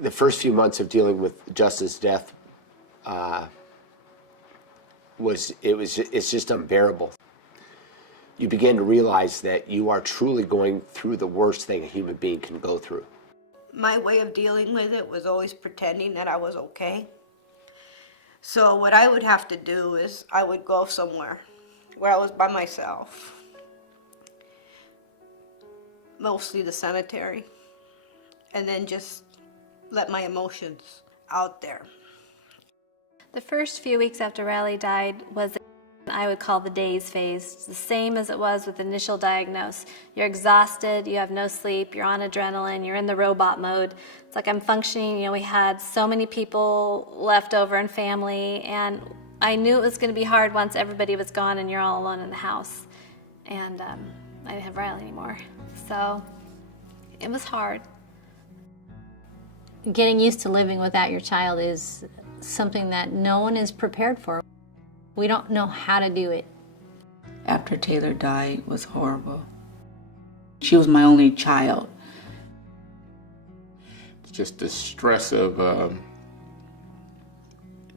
The first few months of dealing with Justin's death it's just unbearable. You begin to realize that you are truly going through the worst thing a human being can go through. My way of dealing with it was always pretending that I was okay. So what I would have to do is I would go somewhere where I was by myself, mostly the cemetery, and then just let my emotions out there. The first few weeks after Riley died was I would call the daze phase. It's the same as it was with the initial diagnosis. You're exhausted, you have no sleep, you're on adrenaline, you're in the robot mode. It's like I'm functioning, we had so many people left over and family, and I knew it was going to be hard once everybody was gone and you're all alone in the house. And I didn't have Riley anymore. So it was hard. Getting used to living without your child is something that no one is prepared for. We don't know how to do it. After Taylor died was horrible. She was my only child. Just the stress of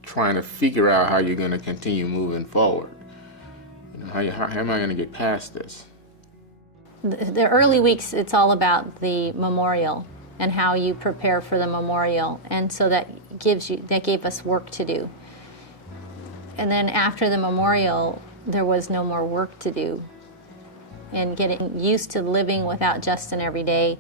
trying to figure out how you're going to continue moving forward. How am I going to get past this? The early weeks, it's all about the memorial and how you prepare for the memorial, and so that gave us work to do. And then after the memorial, there was no more work to do. And getting used to living without Justin every day.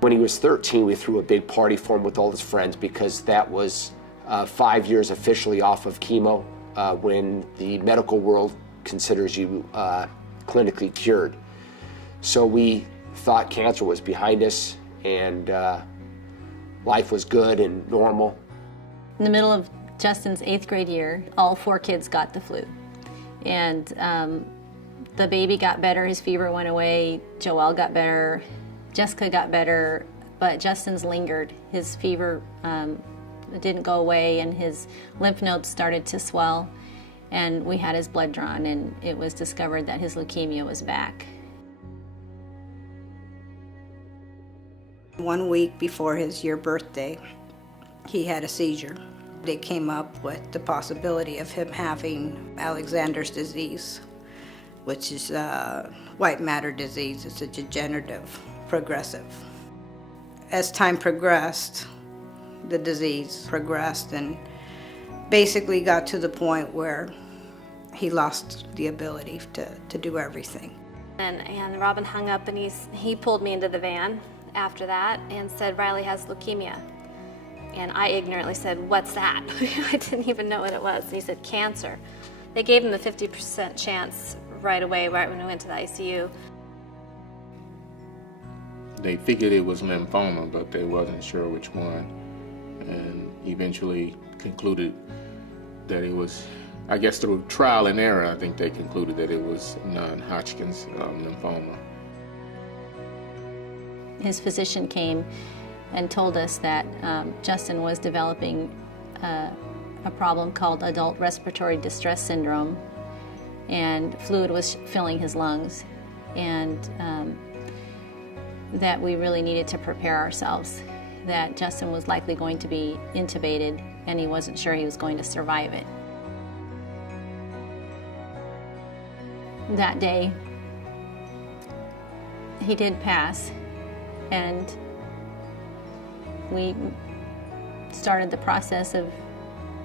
When he was 13, we threw a big party for him with all his friends because that was 5 years officially off of chemo when the medical world considers you clinically cured. So we thought cancer was behind us and life was good and normal. In the middle of Justin's 8th grade year, all 4 kids got the flu. And the baby got better, his fever went away, Joelle got better, Jessica got better, but Justin's lingered. His fever didn't go away and his lymph nodes started to swell, and we had his blood drawn and it was discovered that his leukemia was back. 1 week before his year birthday, he had a seizure. They came up with the possibility of him having Alexander's disease, which is white matter disease. It's a degenerative, progressive. As time progressed, the disease progressed and basically got to the point where he lost the ability to do everything. And Robin hung up and he pulled me into the van after that and said, Riley has leukemia. And I ignorantly said, what's that? I didn't even know what it was. And he said, cancer. They gave him a 50% chance right away, right when we went to the ICU. They figured it was lymphoma, but they wasn't sure which one. And eventually concluded that it was, I guess through trial and error, I think they concluded that it was non-Hodgkin's lymphoma. His physician came and told us that Justin was developing a problem called adult respiratory distress syndrome, and fluid was filling his lungs, and that we really needed to prepare ourselves, that Justin was likely going to be intubated and he wasn't sure he was going to survive it. That day, he did pass, and we started the process of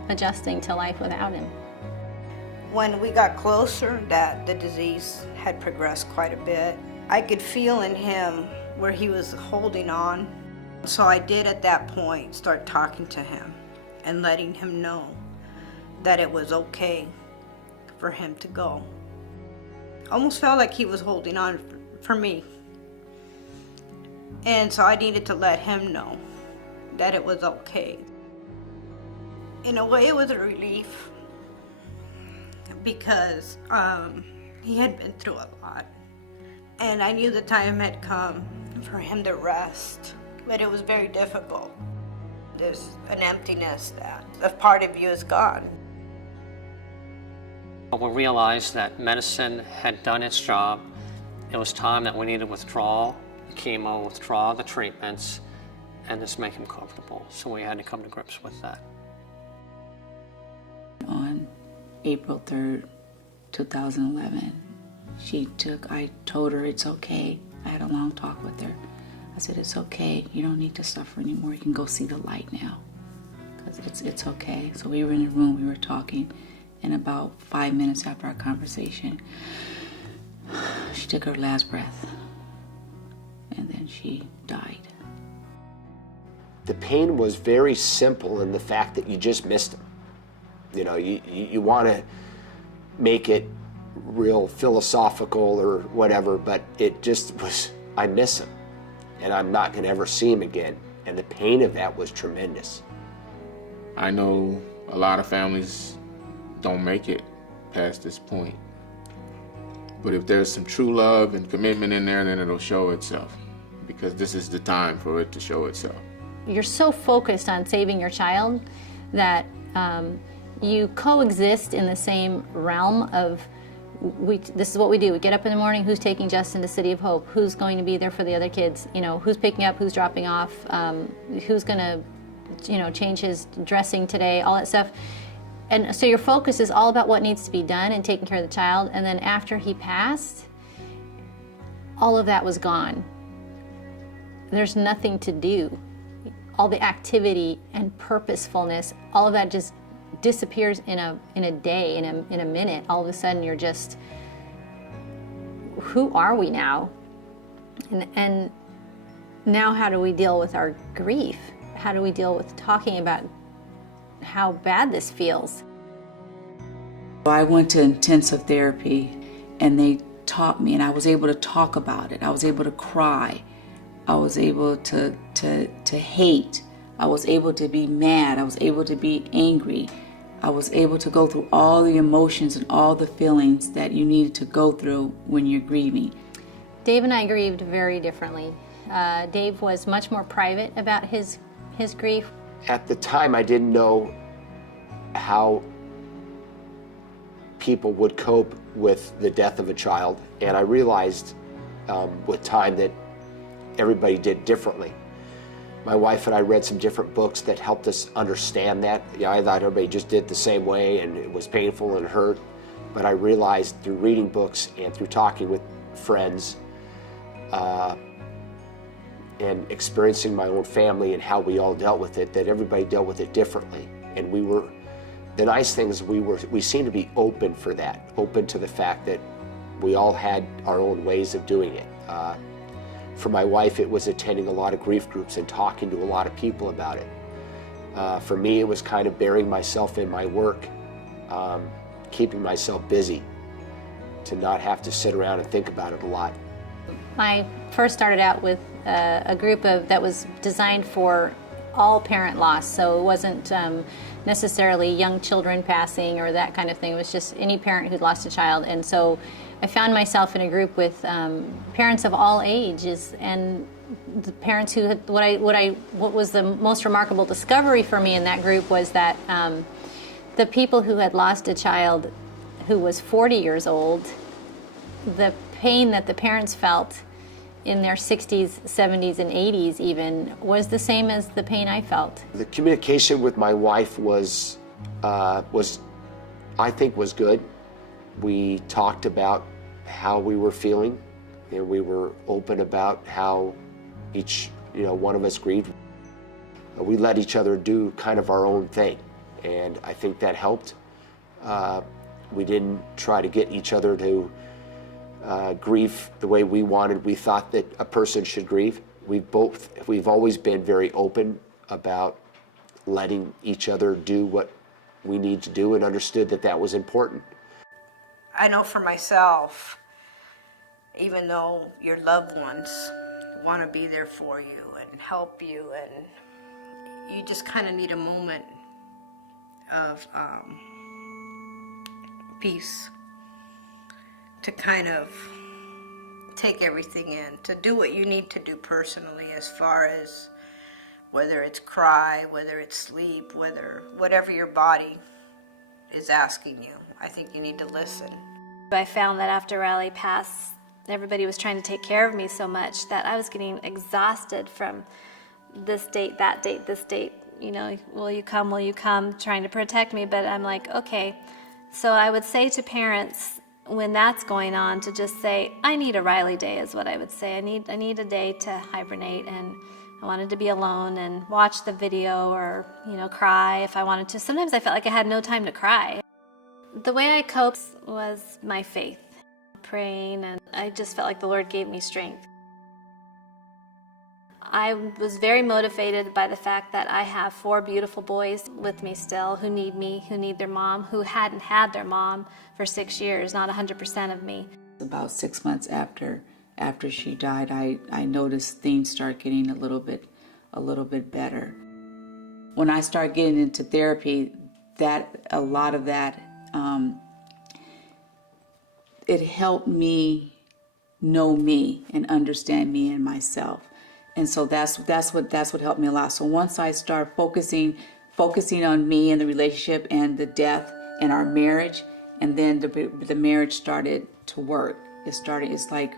adjusting to life without him. When we got closer, that the disease had progressed quite a bit. I could feel in him where he was holding on. So I did at that point start talking to him and letting him know that it was okay for him to go. Almost felt like he was holding on for me. And so I needed to let him know that it was okay. In a way, it was a relief because he had been through a lot. And I knew the time had come for him to rest, but it was very difficult. There's an emptiness that a part of you is gone. But we realized that medicine had done its job. It was time that we needed to withdraw the chemo, withdraw the treatments, and just make him comfortable. So we had to come to grips with that. On April 3rd, 2011, I told her it's okay. I had a long talk with her. I said, it's okay. You don't need to suffer anymore. You can go see the light now. Because it's okay. So we were in the room, we were talking, and about 5 minutes after our conversation, she took her last breath, and then she died. The pain was very simple in the fact that you just missed him. You know, you want to make it real philosophical or whatever, but it just was, I miss him, and I'm not going to ever see him again. And the pain of that was tremendous. I know a lot of families don't make it past this point. But if there's some true love and commitment in there, then it'll show itself, because this is the time for it to show itself. You're so focused on saving your child that you coexist in the same realm of, this is what we do. We get up in the morning, who's taking Justin to City of Hope? Who's going to be there for the other kids? You know, who's picking up, who's dropping off? Who's going to, you know, change his dressing today, all that stuff. And so your focus is all about what needs to be done and taking care of the child. And then after he passed, all of that was gone. There's nothing to do. All the activity and purposefulness, all of that just disappears in a day, in a minute. All of a sudden you're just, who are we now? And now how do we deal with our grief? How do we deal with talking about how bad this feels? I went to intensive therapy, and they taught me, and I was able to talk about it. I was able to cry. I was able to hate. I was able to be mad. I was able to be angry. I was able to go through all the emotions and all the feelings that you needed to go through when you're grieving. Dave and I grieved very differently. Dave was much more private about his grief. At the time, I didn't know how people would cope with the death of a child, and I realized with time that everybody did differently. My wife and I read some different books that helped us understand that. Yeah, I thought everybody just did the same way, and it was painful and hurt, but I realized through reading books and through talking with friends and experiencing my own family and how we all dealt with it, that everybody dealt with it differently. And the nice thing is we seemed to be open for that, open to the fact that we all had our own ways of doing it. For my wife, it was attending a lot of grief groups and talking to a lot of people about it. For me, it was kind of burying myself in my work, keeping myself busy to not have to sit around and think about it a lot. I first started out with a group that was designed for all parent loss, so it wasn't necessarily young children passing or that kind of thing. It was just any parent who'd lost a child. And so I found myself in a group with parents of all ages, and the parents who had, what was the most remarkable discovery for me in that group was that the people who had lost a child who was 40 years old, the pain that the parents felt in their 60s, 70s, and 80s even was the same as the pain I felt. The communication with my wife was I think was good. We talked about how we were feeling, and we were open about how each, one of us grieved. We let each other do kind of our own thing, and I think that helped. We didn't try to get each other to grieve the way we wanted. We thought that a person should grieve. We've always been very open about letting each other do what we need to do, and understood that that was important. I know for myself, even though your loved ones want to be there for you and help you, and you just kind of need a moment of peace to kind of take everything in, to do what you need to do personally, as far as whether it's cry, whether it's sleep, whatever your body is asking you. I think you need to listen. I found that after Riley passed, everybody was trying to take care of me so much that I was getting exhausted from this date, that date, this date. You know, will you come, trying to protect me. But I'm like, okay. So I would say to parents when that's going on to just say, I need a Riley day is what I would say. I need a day to hibernate, and I wanted to be alone and watch the video or, you know, cry if I wanted to. Sometimes I felt like I had no time to cry. The way I coped was my faith, praying, and I just felt like the Lord gave me strength. I was very motivated by the fact that I have 4 beautiful boys with me still who need me, who need their mom, who hadn't had their mom for 6 years, not 100% of me. About 6 months after she died, I noticed things start getting a little bit better. When I started getting into therapy, a lot of that, it helped me know me and understand me and myself. And so that's what helped me a lot. So once I started focusing on me and the relationship and the death and our marriage, and then the marriage started to work. It's like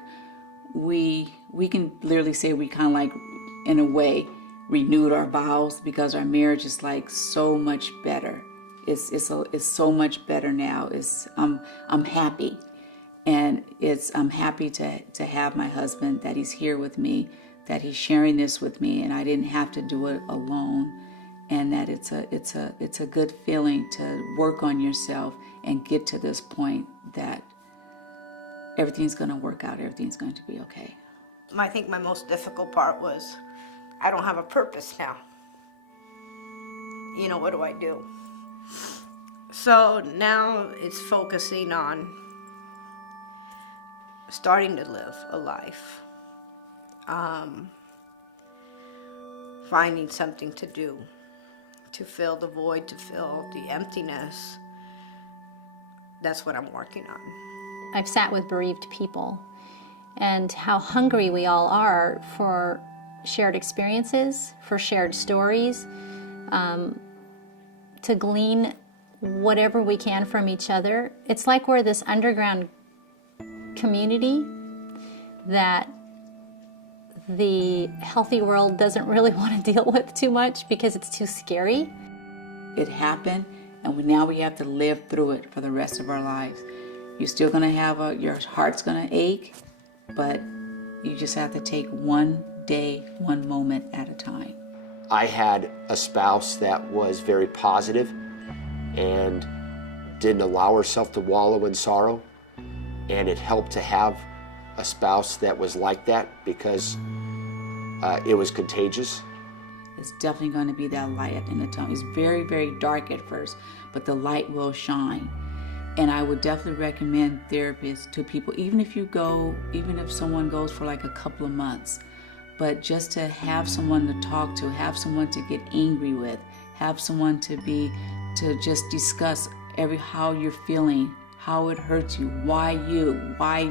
we can literally say we kind of like, in a way, renewed our vows, because our marriage is like so much better. It's so much better now. I'm happy, and I'm happy to have my husband, that he's here with me, that he's sharing this with me, and I didn't have to do it alone, and that it's a good feeling to work on yourself and get to this point that everything's going to work out, everything's going to be okay. I think my most difficult part was I don't have a purpose now. You know, what do I do? So now it's focusing on starting to live a life. Finding something to do, to fill the void, to fill the emptiness. That's what I'm working on. I've sat with bereaved people and how hungry we all are for shared experiences, for shared stories, to glean whatever we can from each other. It's like we're this underground community that the healthy world doesn't really want to deal with too much because it's too scary. It happened, and now we have to live through it for the rest of our lives. You're still going to have your heart's going to ache, but you just have to take one day, one moment at a time. I had a spouse that was very positive and didn't allow herself to wallow in sorrow, and it helped to have a spouse that was like that, because it was contagious. It's definitely going to be that light at the end of the tunnel. It's very, very dark at first, but the light will shine. And I would definitely recommend therapists to people, even if someone goes for like a couple of months, but just to have someone to talk to, have someone to get angry with, have someone to just discuss how you're feeling, how it hurts you, why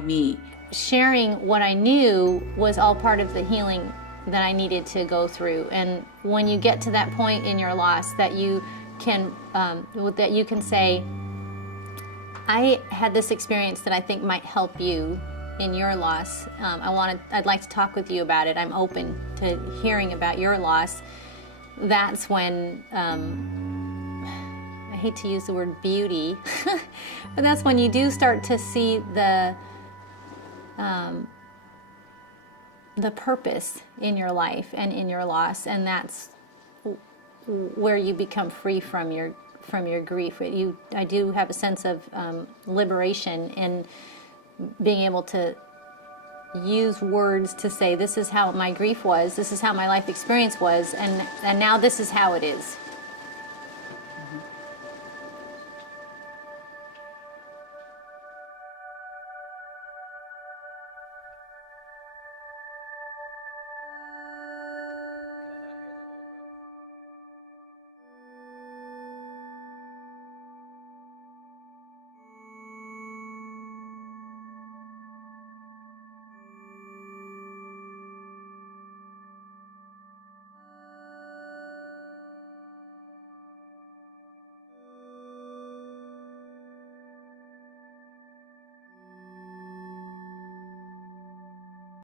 me. Sharing what I knew was all part of the healing that I needed to go through. And when you get to that point in your loss that you can say, I had this experience that I think might help you in your loss. I'd like to talk with you about it. I'm open to hearing about your loss. That's when, I hate to use the word beauty, but that's when you do start to see the purpose in your life and in your loss, and that's where you become free from your grief. I do have a sense of liberation in being able to use words to say, this is how my grief was, this is how my life experience was, and now this is how it is.